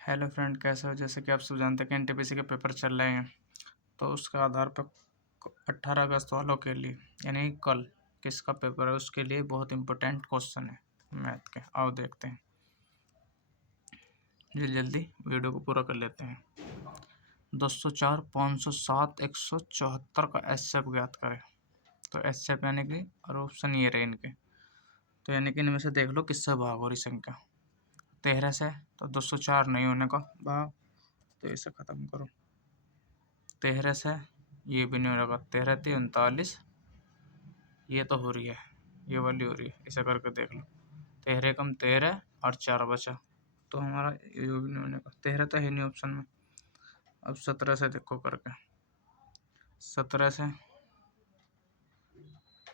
Hello friend, कैसे हो। जैसे कि आप सब जानते हैं कि एनटीपीसी के पेपर चल रहे हैं, तो उसके आधार पर 18 अगस्त वालों के लिए यानी कल किसका पेपर है उसके लिए बहुत इम्पोर्टेंट क्वेश्चन है मैथ के। आओ देखते हैं, जल्दी जल्दी वीडियो को पूरा कर लेते हैं। 204, 507, 174 का एचसीएफ ज्ञात करें। तो एचसीएफ यानी कि और ऑप्शन ये रहे इनके, तो यानी कि इनमें से देख लो किससे भाग हो रही संख्या। 13 से, तो 204 नहीं होने का भाग, तो इसे ख़त्म करो। 13 से ये भी नहीं होगा, 13 3 39, ये तो हो रही है, ये वाली हो रही है, इसे करके देख लो। 13 कम 13 और 4 बचा, तो हमारा ये भी नहीं होने का, 13 तो है नहीं ऑप्शन में। अब 17 से देखो करके, 17 से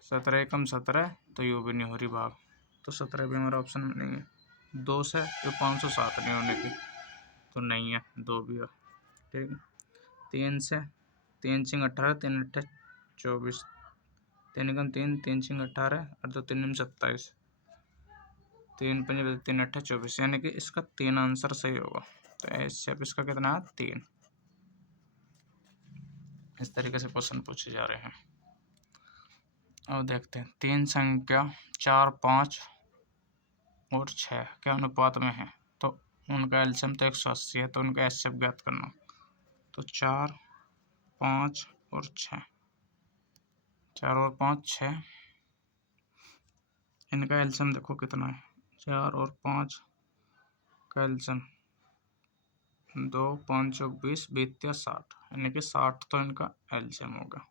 17 कम 17, तो ये भी नहीं हो रही भाग, तो 17 भी हमारा ऑप्शन में नहीं है। 2 से ये 507 नहीं होने की, तो नहीं है, 2 भी है, ठीक है। 3 से 3 सिंह 18, 3 8 24, 3 कम 3, 3 सिंह 18 और 2 3 27, 3 5 3 8 24, यानी कि इसका 3 आंसर सही होगा। तो ऐसे अब इसका कितना है, 3। इस तरीके से क्वेश्चन पूछे जा रहे हैं। अब देखते हैं, 3 संख्या 4 5 और 6 के अनुपात में है, तो उनका एलसीएम तो 180 है, तो उनका एचसीएफ ज्ञात करना। तो 4 5 और 6, 4 और 5 6, इनका एलसीएम देखो कितना है। 4 और 5 का एलसीएम 2 5 20 बीतिया 60, यानी कि 60 तो इनका एलसीएम होगा।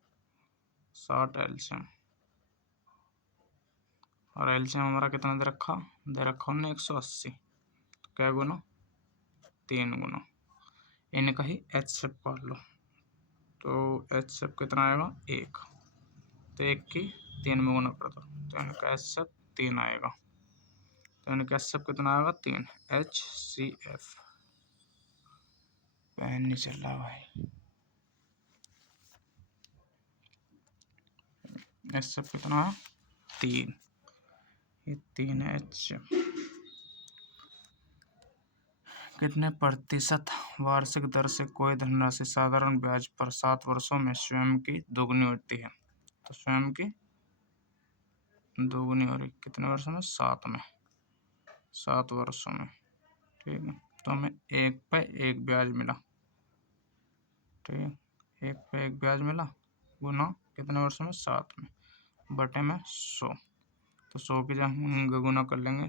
60 एलसीएम, और एलसीएम हमारा कितना दे रखा हमने 180, तो क्या गुना, 3 गुना। इनका ही एचसीएफ पढ़ लो, तो एचसीएफ कितना आएगा, 1, तो 1 की 3 में गुना कर दो, तो इनका एचसीएफ 3 आएगा। तो इनका एचसीएफ कितना आएगा, 3 HCF। पेन नहीं चल रहा भाई। एचसीएफ कितना है, 3, ये 3 है एचसीएफ। कितने प्रतिशत वार्षिक दर से कोई धनराशि साधारण ब्याज पर 7 वर्षों में स्वयं की दोगुनी होती है। तो स्वयं की दोगुनी हो रही कितने वर्षों में, 7 में, 7 वर्षों में, ठीक है। तो हमें 1 पे 1 ब्याज मिला, ठीक है, 1 पे 1 ब्याज मिला, गुना कितने वर्षों में, 7 में, बटे में 100। तो 100 की जब हम गुना कर लेंगे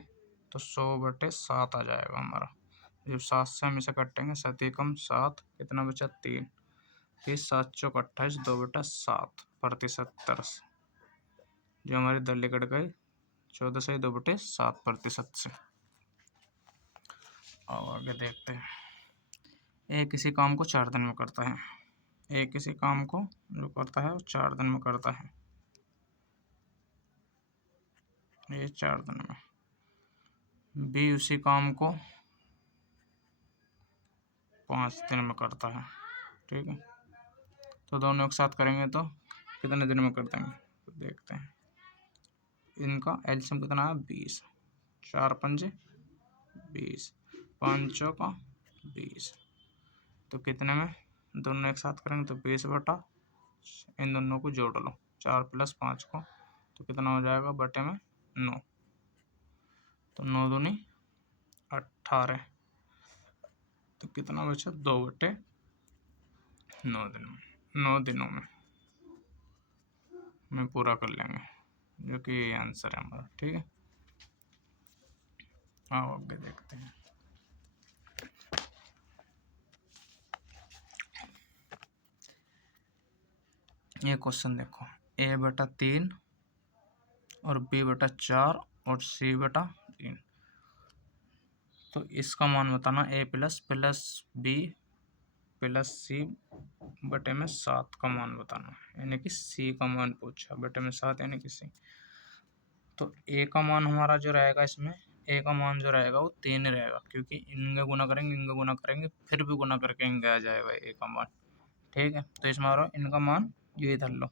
तो 100/7 आ जाएगा हमारा। जब 7 से हम इसे काटेंगे, 7 एकम 7, कितना बचा, 3, 30 7 चौक 28, 2/7 प्रतिशत दर से, जो हमारी दर लिकट गई 14 से 2/7 प्रतिशत से। और आगे देखते हैं, एक किसी काम को 4 दिन में करता है। एक किसी काम को जो करता है वो 4 दिन में करता है, ये 4 दिन में। बी उसी काम को 5 दिन में करता है, ठीक है। तो दोनों एक साथ करेंगे तो कितने दिन में कर देंगे, तो देखते हैं। इनका एलसीएम कितना है, 20, 4 पंजे 20, 5 चौका 20, तो कितने में, दोनों एक साथ करेंगे तो 20 बटा, इन दोनों को जोड़ लो, 4 + 5 को, तो कितना हो जाएगा, बटे में 9, तो 9 दूनी 18, तो कितना बचा, 2/9 दिन में, 9 दिनों में पूरा कर लेंगे, जो कि ये आंसर है हमारा, ठीक है। आओ आगे देखते हैं। ये क्वेश्चन देखो, A/3 और B/4 और C/3, तो इसका मान बताना, A + B + C बटे में 7 का मान बताना, यानी कि C का मान पूछा, बटे में 7 यानी कि C। तो A का मान हमारा जो रहेगा इसमें, A का मान जो रहेगा वो 3 रहेगा, क्योंकि इनके गुना करेंगे फिर भी गुना करके इनके आ जाएगा A का मान, ठीक है। तो इसमें और इनका मान ये इधर लो,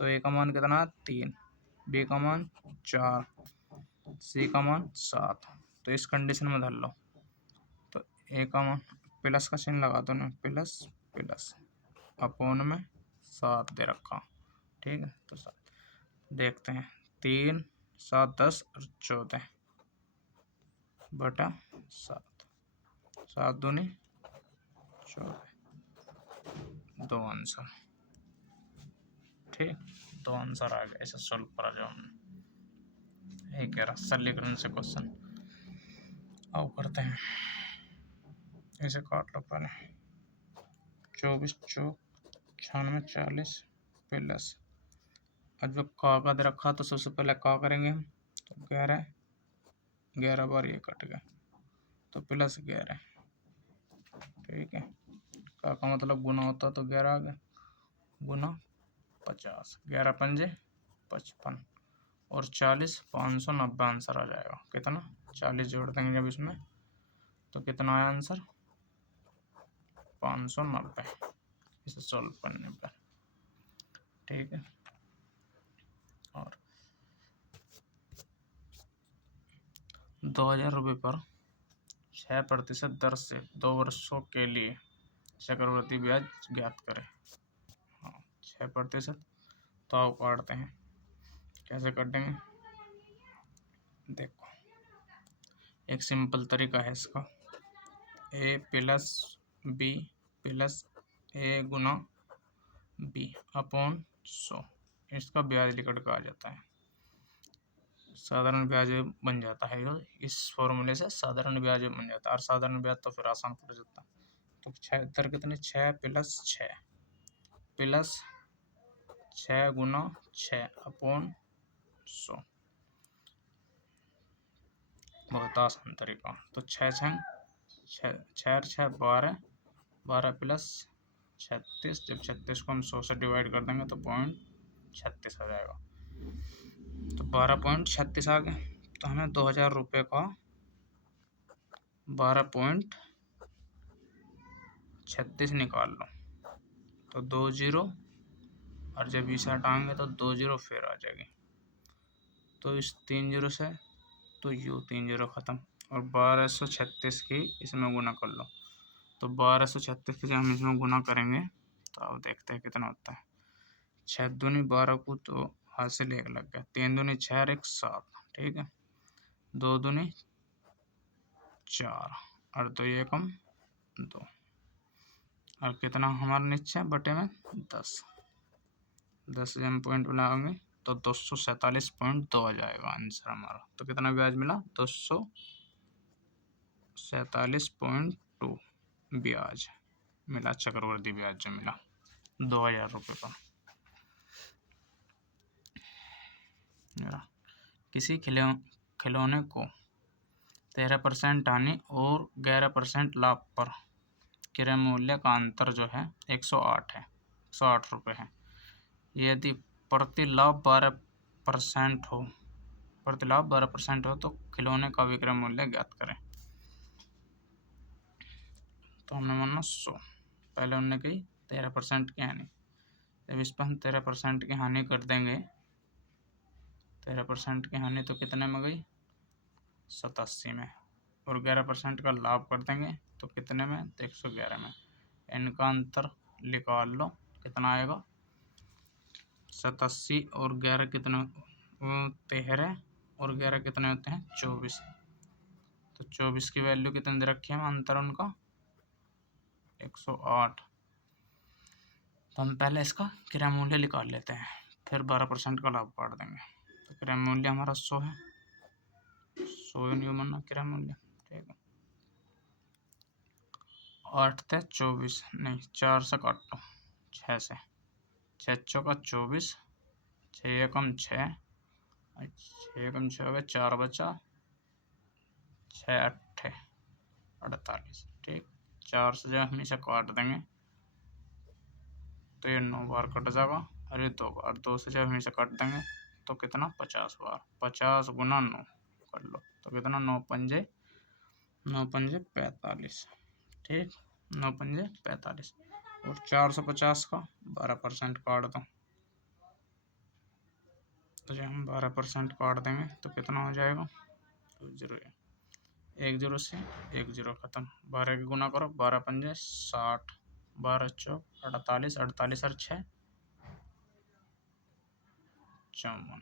तो A का मान कितना, 3, B का मान 4, C का मान 7, तो इस कंडीशन में धर लो। तो ए का मान प्लस का चिन्ह लगा दो ना, प्लस प्लस अपोन में 7 दे रखा। ठीक है, तो 7 देखते हैं। 3 7 10 और 14 बटा 7, 7 दूनी 14, 2 आंसर। ठीक, 2 आंसर आ गया। इसे सॉल्व करा जाओ हमने। यही कह रहा सरलीकरण से क्वेश्चन। अब करते हैं, इसे काट लो पहले। 24 चौक 96 40 प्लस, अब जो का दे रखा तो सबसे पहले का करेंगे हम, तो 11 11 बार ये कट गया तो प्लस 11। ठीक है, का मतलब गुना होता तो 11 आ गया, गुना 50, 11 पंजे 55 और 40 590 आंसर आ जाएगा। कितना, 40 जोड़ देंगे जब इसमें तो कितना आया आंसर, 590 इसे सॉल्व करने पर। ठीक है, और 2000 रुपये पर 6% दर से 2 वर्षों के लिए चक्रवृद्धि ब्याज ज्ञात करें। हाँ, 6%। तो आओ काटते हैं, कैसे काटेंगे देखो। एक सिंपल तरीका है इसका, ए प्लस बी प्लस ए गुना बी अपॉन 100, इसका ब्याज निकट का आ जाता है, साधारण ब्याज बन जाता है। इस फॉर्मूले से साधारण ब्याज बन जाता है, और साधारण ब्याज तो फिर आसान पड़ जाता है। तो 6 दर कितने, 6 प्लस 6 प्लस 6 गुना 6 अपॉन 100, बहुत आसान तरीका। तो 6 6 12 12 प्लस 36, जब 36 को हम 100 से डिवाइड कर देंगे तो 0.36 आ जाएगा। तो 12.36 आ गया। तो हमें 2000 रुपये का 12.36 निकाल लो। तो 2 जीरो, और जब इसे हटाएंगे तो 2 जीरो फिर आ जाएगी। तो इस 3 जीरो से तो यू 3 जीरो ख़त्म, और 1236 की इसमें गुना कर लो। तो 1236 की जब हम इसमें गुना करेंगे तो अब देखते हैं कितना होता है। 6 दूनी 12 को तो हाथ से 1 लग गया, 3 दूनी 6 और 1 7। ठीक है, 2 दूनी 4 और 2 एकम 2, और कितना हमारे नीचे बटे में 10 से हम पॉइंट बनाएंगे तो 247.2 आ जाएगा आंसर हमारा। तो कितना ब्याज मिला, 247.2 ब्याज मिला, चक्रवृद्धि ब्याज जो मिला 2000 रुपये का। किसी खिलौने को 13% हानि और 11% लाभ पर क्रय मूल्य का अंतर जो है 108 है, 108 रुपये है। यदि प्रति लाभ 12% हो, तो खिलौने का विक्रय मूल्य ज्ञात करें। तो हमने माना 100, पहले उन्होंने कही 13% की हानि, जब इस पर हम 13% की हानि कर देंगे, 13% की हानि तो कितने में गई, 87 में, और 11% का लाभ कर देंगे तो कितने में, 111 में। इनका अंतर निकाल लो, कितना आएगा, 87 और 11 कितना, 13 और 11 कितने होते हैं, 24। तो 24 की वैल्यू कितने दे रखी है, अंतर उनका 108। तो हम पहले इसका क्रय मूल्य निकाल लेते हैं, फिर 12% का लाभ काट देंगे। तो क्रय मूल्य हमारा 100 है, 100 नहीं बनना क्रय मूल्य। ठीक है, 8 थे 24, नहीं 4 से काटो, 6 से, 6 चौका 24, 6 एकम 6, 6 एकम 6 हो गया, 4 बचा, 6 अट्ठे 48। ठीक, 4 से जब हम इसे काट देंगे तो ये 9 बार कट जाएगा, अरे 2 बार, 2 से जब हम इसे काट देंगे तो कितना, 50 बार, 50 गुना 9 कर लो तो कितना, 9 पंजे 45। ठीक, 9 पंजे 45, और 450 का 12% काट दो। तो जब हम 12% काट देंगे तो कितना हो जाएगा, 0 एक जीरो से एक जीरो खत्म। 12 की गुना करो, 12 पंजे 60, 12 चौक 48, 48 और 6 54,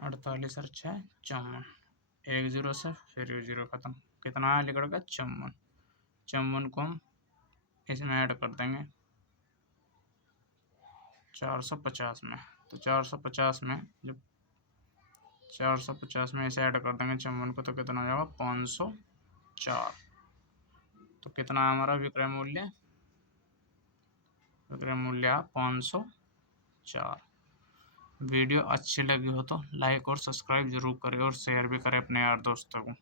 48 और 6 54। एक जीरो से फिर एक जीरो खत्म। कितना आया लिखड़ का 54। 54 को हम इसमें ऐड कर देंगे 450 में। तो 450 में जब 450 में इसे ऐड कर देंगे 54 को, तो कितना हो जाएगा 504। तो कितना है हमारा विक्रय मूल्य? विक्रय मूल्य 504। वीडियो अच्छी लगी हो तो लाइक और सब्सक्राइब जरूर करें और शेयर भी करें अपने यार दोस्तों को।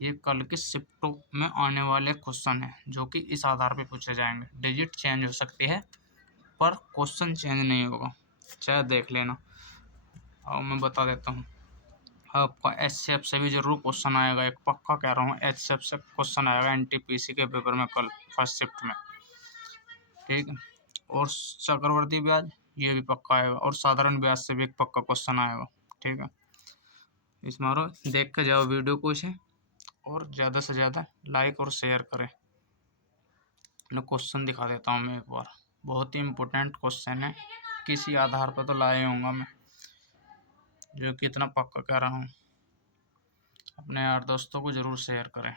ये कल के शिफ्टों में आने वाले क्वेश्चन है जो कि इस आधार पे पूछे जाएंगे। डिजिट चेंज हो सकती है पर क्वेश्चन चेंज नहीं होगा, चाहे देख लेना। और मैं बता देता हूँ, आपका एचसीएफ से भी जरूर क्वेश्चन आएगा, एक पक्का कह रहा हूँ, एचसीएफ से क्वेश्चन आएगा एनटीपीसी के पेपर में कल फर्स्ट शिफ्ट में, ठीक है। और चक्रवर्ती ब्याज ये भी पक्का आएगा, और साधारण ब्याज से भी एक पक्का क्वेश्चन आएगा, ठीक है। इस मारो देख के जाओ वीडियो को इसे, और ज़्यादा से ज़्यादा लाइक और शेयर करें। मैं क्वेश्चन दिखा देता हूँ मैं एक बार, बहुत ही इम्पोर्टेंट क्वेश्चन है, किसी आधार पर तो लाए होऊंगा मैं, जो कि इतना पक्का कह रहा हूँ। अपने यार दोस्तों को ज़रूर शेयर करें।